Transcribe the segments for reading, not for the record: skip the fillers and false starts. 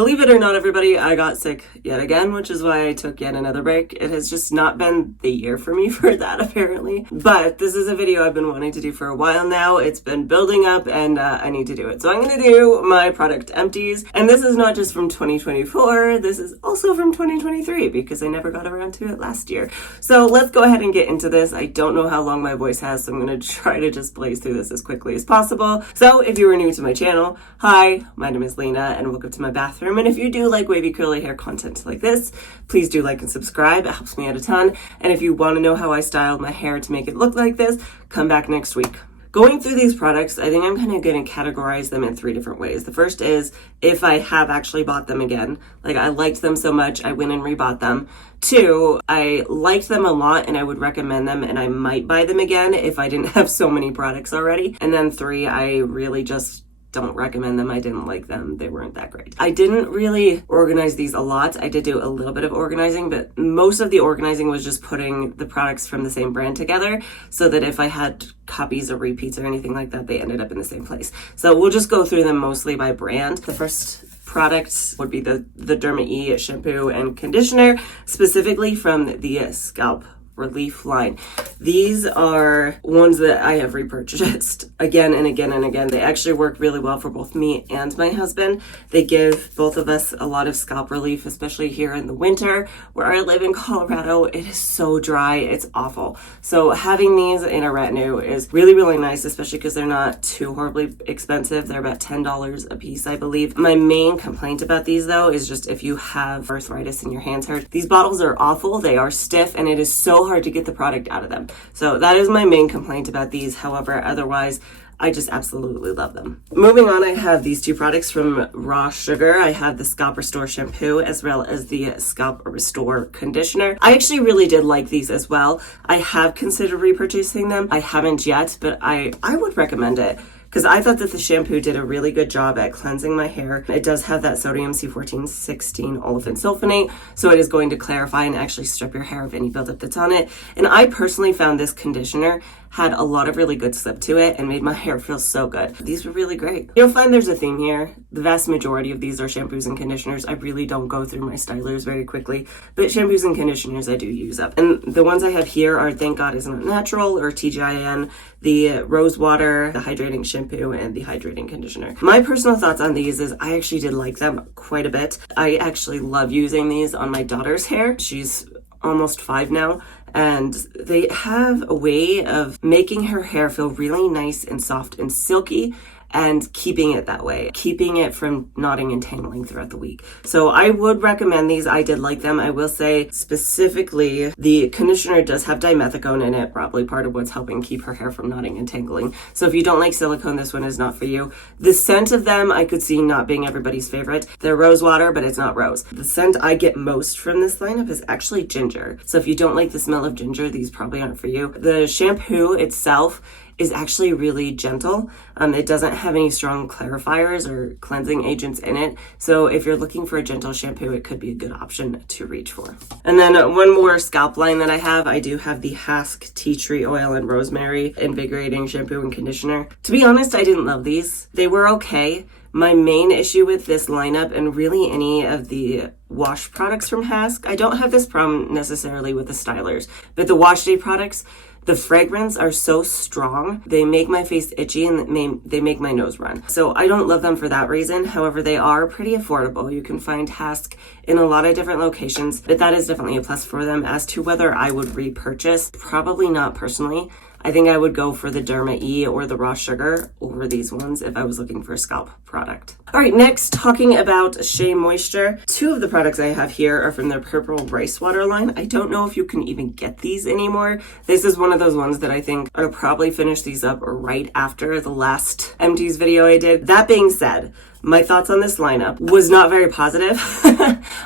Believe it or not, everybody, I got sick yet again, which is why I took yet another break. It has just not been the year for me for that, apparently. But this is a video I've been wanting to do for a while now. It's been building up and I need to do it. So I'm going to do my product Empties. And this is not just from 2024. This is also from 2023 because I never got around to it last year. So let's go ahead and get into this. I don't know how long my voice has, so I'm going to try to just blaze through this as quickly as possible. So if you are new to my channel, hi, my name is Lena and welcome to my bathroom. And if you do like wavy curly hair content like this, please do like and subscribe. It helps me out a ton. And if you want to know how I styled my hair to make it look like this, come back next week. Going through these products, I think I'm kind of going to categorize them in 3 different ways. The first is if I have actually bought them again. Like I liked them so much, I went and rebought them. 2, I liked them a lot and I would recommend them and I might buy them again if I didn't have so many products already. And then 3, I really just don't recommend them. I didn't like them. They weren't that great. I didn't really organize these a lot. I did do a little bit of organizing, but most of the organizing was just putting the products from the same brand together so that if I had copies or repeats or anything like that, they ended up in the same place. So we'll just go through them mostly by brand. The first product would be the Derma-E shampoo and conditioner, specifically from the Scalp Relief line. These are ones that I have repurchased again and again and again. They actually work really well for both me and my husband. They give both of us a lot of scalp relief, especially here in the winter where I live in Colorado. It is so dry, it's awful. So having these in a retinue is really, really nice, especially because they're not too horribly expensive. They're about $10 a piece, I believe. My main complaint about these though is just if you have arthritis and your hands hurt. These bottles are awful. They are stiff and it is so hard to get the product out of them. So that is my main complaint about these. However, otherwise, I just absolutely love them. Moving on, I have these 2 products from Raw Sugar. I have the Scalp Restore shampoo as well as the Scalp Restore conditioner. I actually really did like these as well. I have considered repurchasing them. I haven't yet, but I would recommend it, because I thought that the shampoo did a really good job at cleansing my hair. It does have that sodium C14-16 olefin sulfonate, so it is going to clarify and actually strip your hair of any buildup that's on it. And I personally found this conditioner had a lot of really good slip to it and made my hair feel so good. These were really great. You'll find there's a theme here. The vast majority of these are shampoos and conditioners. I really don't go through my stylers very quickly, but shampoos and conditioners I do use up. And the ones I have here are Thank God It's Not Natural, or TGIN, the Rose Water, the Hydrating Shampoo, and the Hydrating Conditioner. My personal thoughts on these is I actually did like them quite a bit. I actually love using these on my daughter's hair. She's almost 5 now. And they have a way of making her hair feel really nice and soft and silky and keeping it that way, keeping it from knotting and tangling throughout the week. So I would recommend these. I did like them. I will say specifically the conditioner does have dimethicone in it, probably part of what's helping keep her hair from knotting and tangling. So if you don't like silicone, this one is not for you. The scent of them I could see not being everybody's favorite. They're rose water, but it's not rose. The scent I get most from this lineup is actually ginger. So if you don't like the smell of ginger, these probably aren't for you. The shampoo itself is actually really gentle. It doesn't have any strong clarifiers or cleansing agents in it. So if you're looking for a gentle shampoo, it could be a good option to reach for. And then one more scalp line that I have, I do have the Hask Tea Tree Oil and Rosemary Invigorating Shampoo and Conditioner. To be honest, I didn't love these. They were okay. My main issue with this lineup, and really any of the wash products from Hask, I don't have this problem necessarily with the stylers, but the wash day products, the fragrance are so strong, they make my face itchy and they make my nose run. So I don't love them for that reason. However, they are pretty affordable. You can find Hask in a lot of different locations, but that is definitely a plus for them. As to whether I would repurchase, probably not personally. I think I would go for the Derma-E or the Raw Sugar over these ones if I was looking for a scalp product. All right, next, talking about Shea Moisture. 2 of the products I have here are from their Purple Rice Water line. I don't know if you can even get these anymore. This is one of those ones that I think I'll probably finish these up right after the last Empties video I did. That being said, my thoughts on this lineup was not very positive.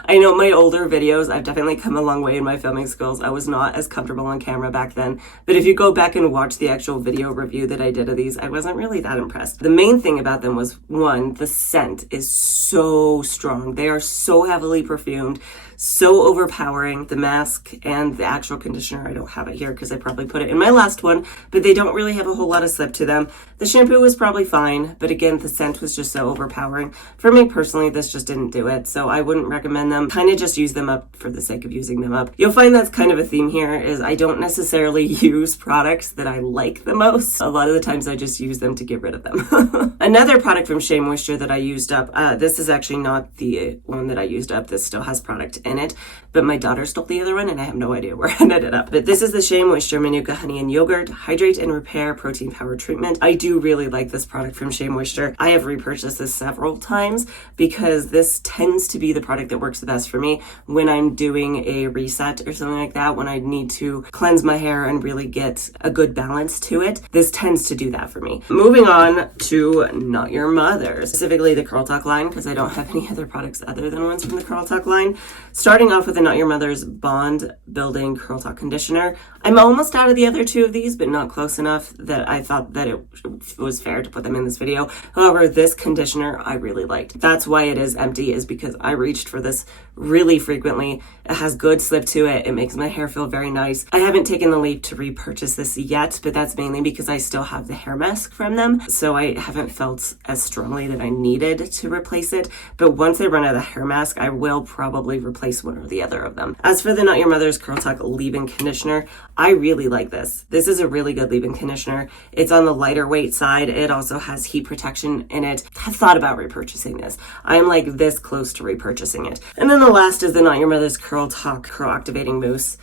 I know my older videos, I've definitely come a long way in my filming skills. I was not as comfortable on camera back then. But if you go back and watch the actual video review that I did of these, I wasn't really that impressed. The main thing about them was, 1, the scent is so strong. They are so heavily perfumed, so overpowering. The mask and the actual conditioner, I don't have it here because I probably put it in my last one, but they don't really have a whole lot of slip to them. The shampoo was probably fine, but again, the scent was just so overpowering overpowering. For me personally, this just didn't do it, so I wouldn't recommend them. Kind of just use them up for the sake of using them up. You'll find that's kind of a theme here, is I don't necessarily use products that I like the most. A lot of the times I just use them to get rid of them. Another product from Shea Moisture that I used up, this is actually not the one that I used up. This still has product in it, but my daughter stole the other one and I have no idea where it ended up. But this is the Shea Moisture Manuka Honey and Yogurt Hydrate and Repair Protein Power Treatment. I do really like this product from Shea Moisture. I have repurchased this several times because this tends to be the product that works the best for me when I'm doing a reset or something like that, when I need to cleanse my hair and really get a good balance to it. This tends to do that for me. Moving on to Not Your Mother's, specifically the Curl Talk line, because I don't have any other products other than ones from the Curl Talk line. Starting off with the Not Your Mother's Bond Building Curl Talk Conditioner. I'm almost out of the other two of these, but not close enough that I thought that it was fair to put them in this video. However, this conditioner I really liked. That's why it is empty, is because I reached for this really frequently. It has good slip to it. It makes my hair feel very nice. I haven't taken the leap to repurchase this yet, but that's mainly because I still have the hair mask from them. So I haven't felt as strongly that I needed to replace it. But once I run out of the hair mask, I will probably replace one or the other of them. As for the Not Your Mother's Curl Talk leave-in conditioner, I really like this. This is a really good leave-in conditioner. It's on the lighter weight side. It also has heat protection in it. I've thought about repurchasing this. I'm like this close to repurchasing it. And then the last is the Not Your Mother's Curl Talk Curl Activating Mousse.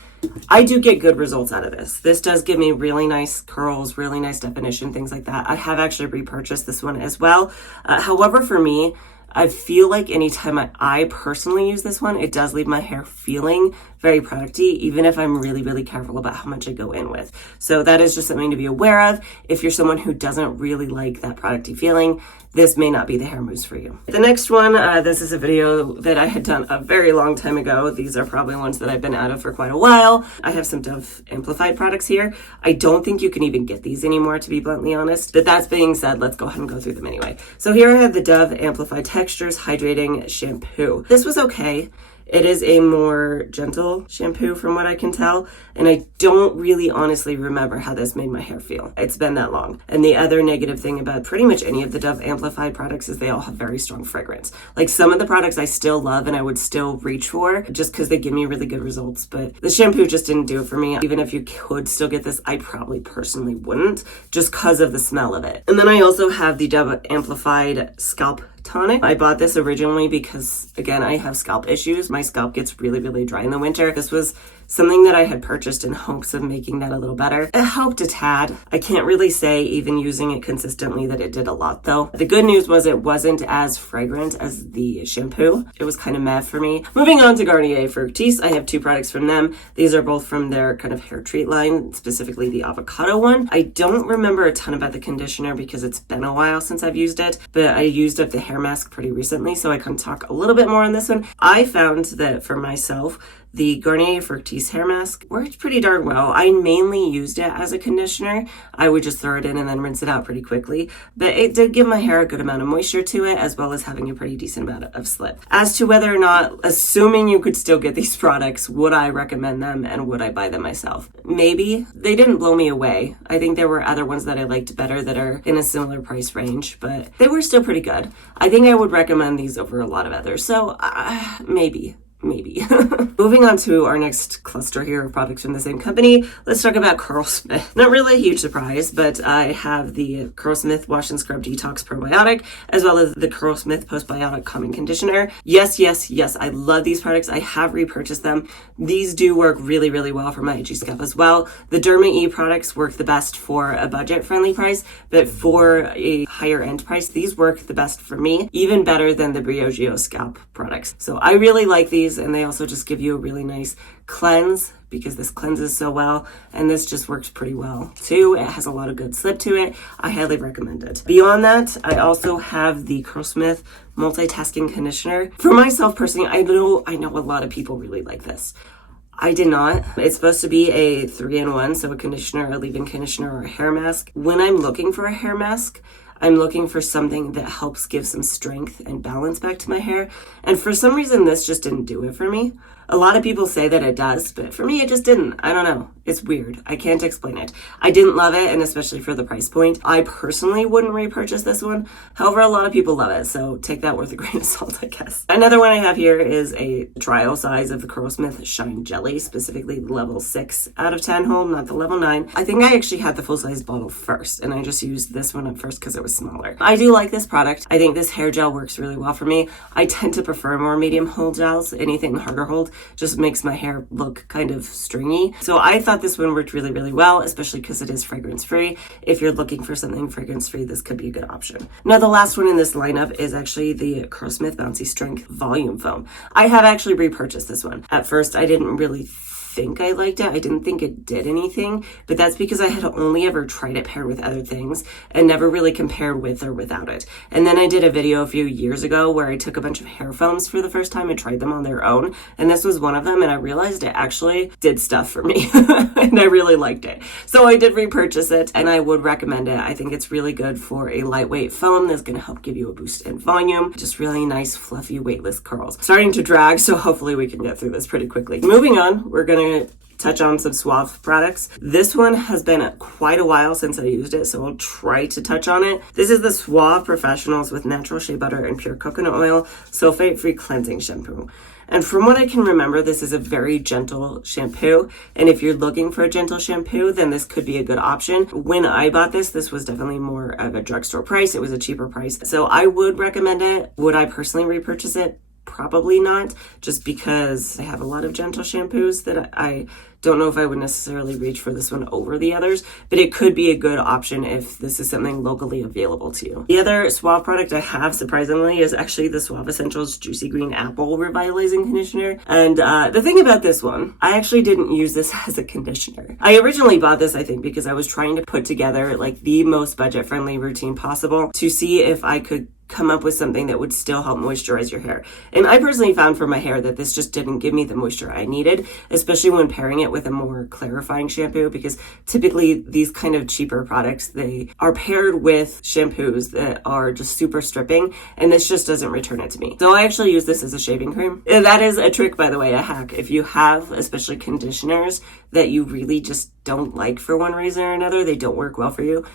I do get good results out of this. This does give me really nice curls, really nice definition, things like that. I have actually repurchased this one as well. However, for me, I feel like anytime I personally use this one, it does leave my hair feeling very producty, even if I'm really, really careful about how much I go in with. So that is just something to be aware of. If you're someone who doesn't really like that producty feeling, this may not be the hair mousse for you. The next one, this is a video that I had done a very long time ago. These are probably ones that I've been out of for quite a while. I have some Dove Amplified products here. I don't think you can even get these anymore, to be bluntly honest. But that being said, let's go ahead and go through them anyway. So here I have the Dove Amplified Textures Hydrating Shampoo. This was okay. It is a more gentle shampoo from what I can tell, and I don't really honestly remember how this made my hair feel. It's been that long. And the other negative thing about pretty much any of the Dove Amplified products is they all have very strong fragrance. Like some of the products I still love and I would still reach for just because they give me really good results, but the shampoo just didn't do it for me. Even if you could still get this, I probably personally wouldn't, just because of the smell of it. And then I also have the Dove Amplified Scalp Tonic. I bought this originally because, again, I have scalp issues. My scalp gets really, really dry in the winter. This was something that I had purchased in hopes of making that a little better. It helped a tad. I can't really say, even using it consistently, that it did a lot though. The good news was it wasn't as fragrant as the shampoo. It was kind of meh for me. Moving on to Garnier Fructis, I have two products from them. These are both from their kind of hair treat line, specifically the Avocado one. I don't remember a ton about the conditioner because it's been a while since I've used it, but I used up the hair mask pretty recently, so I can talk a little bit more on this one. I found that for myself, the Garnier Fructis hair mask worked pretty darn well. I mainly used it as a conditioner. I would just throw it in and then rinse it out pretty quickly. But it did give my hair a good amount of moisture to it, as well as having a pretty decent amount of slip. As to whether or not, assuming you could still get these products, would I recommend them and would I buy them myself? Maybe. They didn't blow me away. I think there were other ones that I liked better that are in a similar price range, but they were still pretty good. I think I would recommend these over a lot of others. So maybe. Moving on to our next cluster here of products from the same company, let's talk about Curlsmith. Not really a huge surprise, but I have the Curlsmith Wash and Scrub Detox Probiotic, as well as the Curlsmith Postbiotic Calming Conditioner. Yes, I love these products. I have repurchased them. These do work really, really well for my itchy scalp as well. The Derma-E products work the best for a budget-friendly price, but for a higher end price, these work the best for me, even better than the Briogeo scalp products. So I really like these, and they also just give you a really nice cleanse because this cleanses so well, and this just works pretty well too. It has a lot of good slip to it. I highly recommend it. Beyond that, I also have the Curlsmith Multitasking Conditioner. For myself personally, I know a lot of people really like this. I did not. It's supposed to be a 3-in-1, so a conditioner, a leave-in conditioner, or a hair mask. When I'm looking for a hair mask, I'm looking for something that helps give some strength and balance back to my hair. And for some reason, this just didn't do it for me. A lot of people say that it does, but for me, it just didn't. I don't know. It's weird. I can't explain it. I didn't love it, and especially for the price point. I personally wouldn't repurchase this one. However, a lot of people love it, so take that with a grain of salt, I guess. Another one I have here is a trial size of the Curlsmith Shine Jelly, specifically the level 6 out of 10 hold, not the level 9. I think I actually had the full-size bottle first, and I just used this one up first because it was smaller. I do like this product. I think this hair gel works really well for me. I tend to prefer more medium hold gels. Anything harder hold just makes my hair look kind of stringy. So I thought this one worked really, really well, especially because it is fragrance free. If you're looking for something fragrance free, this could be a good option. Now, the last one in this lineup is actually the Curlsmith Bouncy Strength Volume Foam. I have actually repurchased this one. At first, I didn't really think I liked it. I didn't think it did anything, but that's because I had only ever tried it paired with other things and never really compared with or without it. And then I did a video a few years ago where I took a bunch of hair foams for the first time and tried them on their own, and this was one of them, and I realized it actually did stuff for me and I really liked it. So I did repurchase it, and I would recommend it. I think it's really good for a lightweight foam that's going to help give you a boost in volume. Just really nice, fluffy, weightless curls. Starting to drag, so hopefully we can get through this pretty quickly. Moving on, we're going to touch on some Suave products. This one has been quite a while since I used it, so I'll try to touch on it. This is the Suave Professionals with natural shea butter and pure coconut oil sulfate-free cleansing shampoo. And from what I can remember, this is a very gentle shampoo. And if you're looking for a gentle shampoo, then this could be a good option. When I bought this, this was definitely more of a drugstore price. It was a cheaper price. So I would recommend it. Would I personally repurchase it? Probably not, just because I have a lot of gentle shampoos that I don't know if I would necessarily reach for this one over the others, but it could be a good option if this is something locally available to you. The other Suave product I have, surprisingly, is actually the Suave Essentials Juicy Green Apple Revitalizing Conditioner. And the thing about this one, I actually didn't use this as a conditioner. I originally bought this, I think, because I was trying to put together like the most budget-friendly routine possible to see if I could come up with something that would still help moisturize your hair. And I personally found for my hair that this just didn't give me the moisture I needed, especially when pairing it with a more clarifying shampoo, because typically these kind of cheaper products, they are paired with shampoos that are just super stripping, and this just doesn't return it to me. So I actually use this as a shaving cream. That is a trick, by the way, a hack. If you have especially conditioners that you really just don't like for one reason or another, they don't work well for you,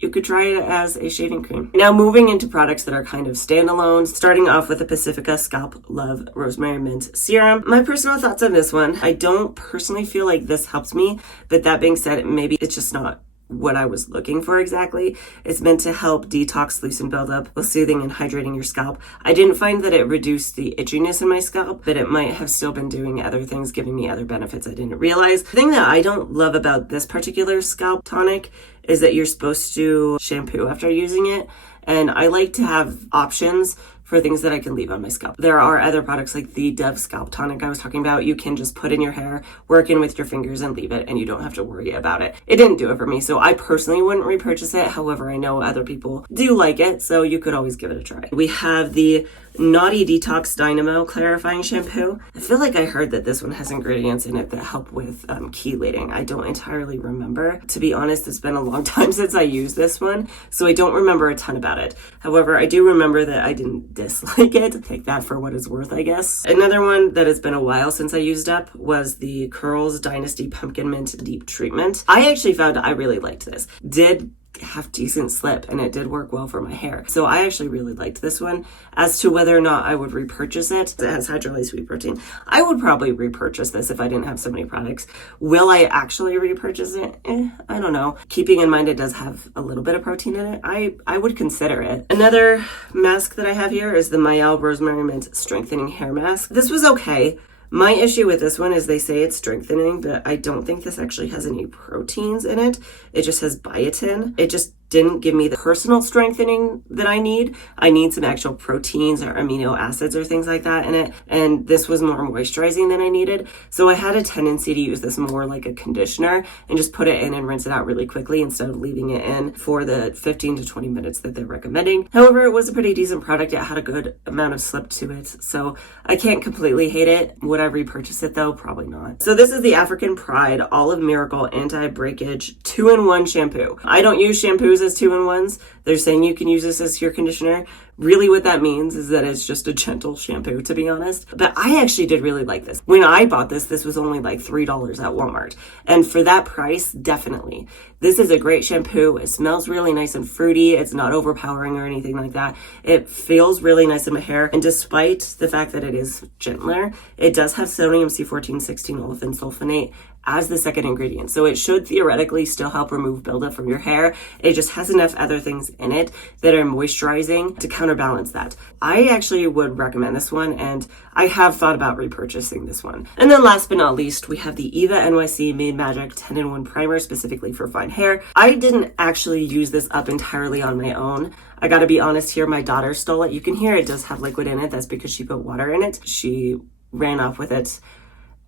you could try it as a shaving cream. Now, moving into products that are kind of standalone, starting off with the Pacifica Scalp Love Rosemary Mint Serum. My personal thoughts on this one, I don't personally feel like this helps me, but that being said, maybe it's just not what I was looking for exactly. It's meant to help detox, loosen buildup while soothing and hydrating your scalp. I didn't find that it reduced the itchiness in my scalp, but it might have still been doing other things, giving me other benefits I didn't realize. The thing that I don't love about this particular scalp tonic is that you're supposed to shampoo after using it, and I like to have options for things that I can leave on my scalp. There are other products like the Dove Scalp Tonic I was talking about. You can just put in your hair, work in with your fingers, and leave it, and you don't have to worry about it. It didn't do it for me, so I personally wouldn't repurchase it. However, I know other people do like it, so you could always give it a try. We have the Noughty Detox Dynamo Clarifying Shampoo. I feel like I heard that this one has ingredients in it that help with chelating. I don't entirely remember. To be honest, it's been a long time since I used this one, so I don't remember a ton about it. However, I do remember that I didn't dislike it. Take that for what it's worth, I guess. Another one that has been a while since I used up was the Curls Dynasty Pumpkin Mint Deep Treatment. I actually found I really liked this. Did have decent slip, and it did work well for my hair. So I actually really liked this one. As to whether or not I would repurchase it, it has hydrolyzed wheat protein. I would probably repurchase this if I didn't have so many products. Will I actually repurchase it? I don't know. Keeping in mind it does have a little bit of protein in it, I would consider it. Another mask that I have here is the Mielle Rosemary Mint Strengthening Hair Mask. This was okay. My issue with this one is they say it's strengthening, but I don't think this actually has any proteins in it. It just has biotin. It just didn't give me the personal strengthening that I need. I need some actual proteins or amino acids or things like that in it. And this was more moisturizing than I needed. So I had a tendency to use this more like a conditioner and just put it in and rinse it out really quickly instead of leaving it in for the 15 to 20 minutes that they're recommending. However, it was a pretty decent product. It had a good amount of slip to it. So I can't completely hate it. Would I repurchase it though? Probably not. So this is the African Pride Olive Miracle Anti-Breakage 2-in-1 Shampoo. I don't use shampoos as 2-in-1s. They're saying you can use this as your conditioner, Really what that means is that it's just a gentle shampoo, to be honest. But I actually did really like this. When I bought this, this was only like $3 at Walmart. And for that price, definitely. This is a great shampoo. It smells really nice and fruity. It's not overpowering or anything like that. It feels really nice in my hair. And despite the fact that it is gentler, it does have sodium C14-16 olefin sulfonate as the second ingredient. So it should theoretically still help remove buildup from your hair. It just has enough other things in it that are moisturizing to counterbalance that. I actually would recommend this one, and I have thought about repurchasing this one. And then last but not least, we have the Eva NYC Made Magic 10-in-1 Primer specifically for fine hair. I didn't actually use this up entirely on my own. I gotta be honest here, my daughter stole it. You can hear it does have liquid in it. That's because she put water in it. She ran off with it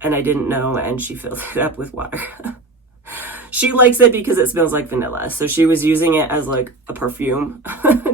and I didn't know, and she filled it up with water. She likes it because it smells like vanilla, so she was using it as like a perfume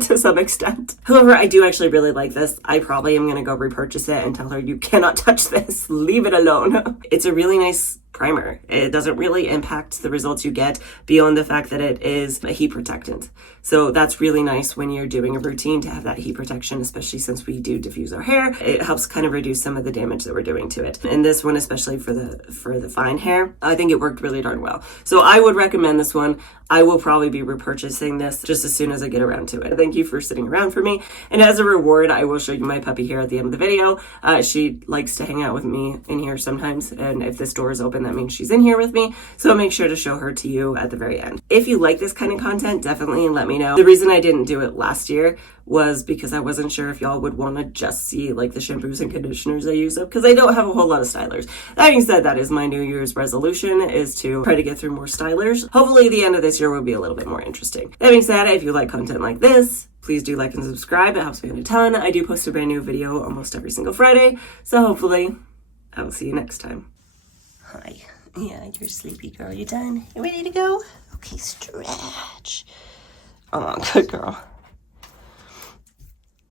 to some extent. However, I do actually really like this. I probably am gonna go repurchase it and tell her, you cannot touch this, leave it alone. It's a really nice primer. It doesn't really impact the results you get beyond the fact that it is a heat protectant. So that's really nice when you're doing a routine to have that heat protection, especially since we do diffuse our hair. It helps kind of reduce some of the damage that we're doing to it. And this one, especially for the fine hair, I think it worked really darn well. So I would recommend this one. I will probably be repurchasing this just as soon as I get around to it. Thank you for sitting around for me. And as a reward, I will show you my puppy here at the end of the video. She likes to hang out with me in here sometimes. And if this door is open, that means she's in here with me. So I'll make sure to show her to you at the very end. If you like this kind of content, definitely let me know. The reason I didn't do it last year was because I wasn't sure if y'all would want to just see like the shampoos and conditioners I use up, because I don't have a whole lot of stylers. That being said, that is my New Year's resolution, is to try to get through more stylers. Hopefully the end of this year will be a little bit more interesting. That being said, if you like content like this, please do like and subscribe. It helps me out a ton. I do post a brand new video almost every single Friday, so hopefully I will see you next time. Hi. Yeah, you're sleepy girl. You done? You ready to go? Okay, stretch. Oh, good girl.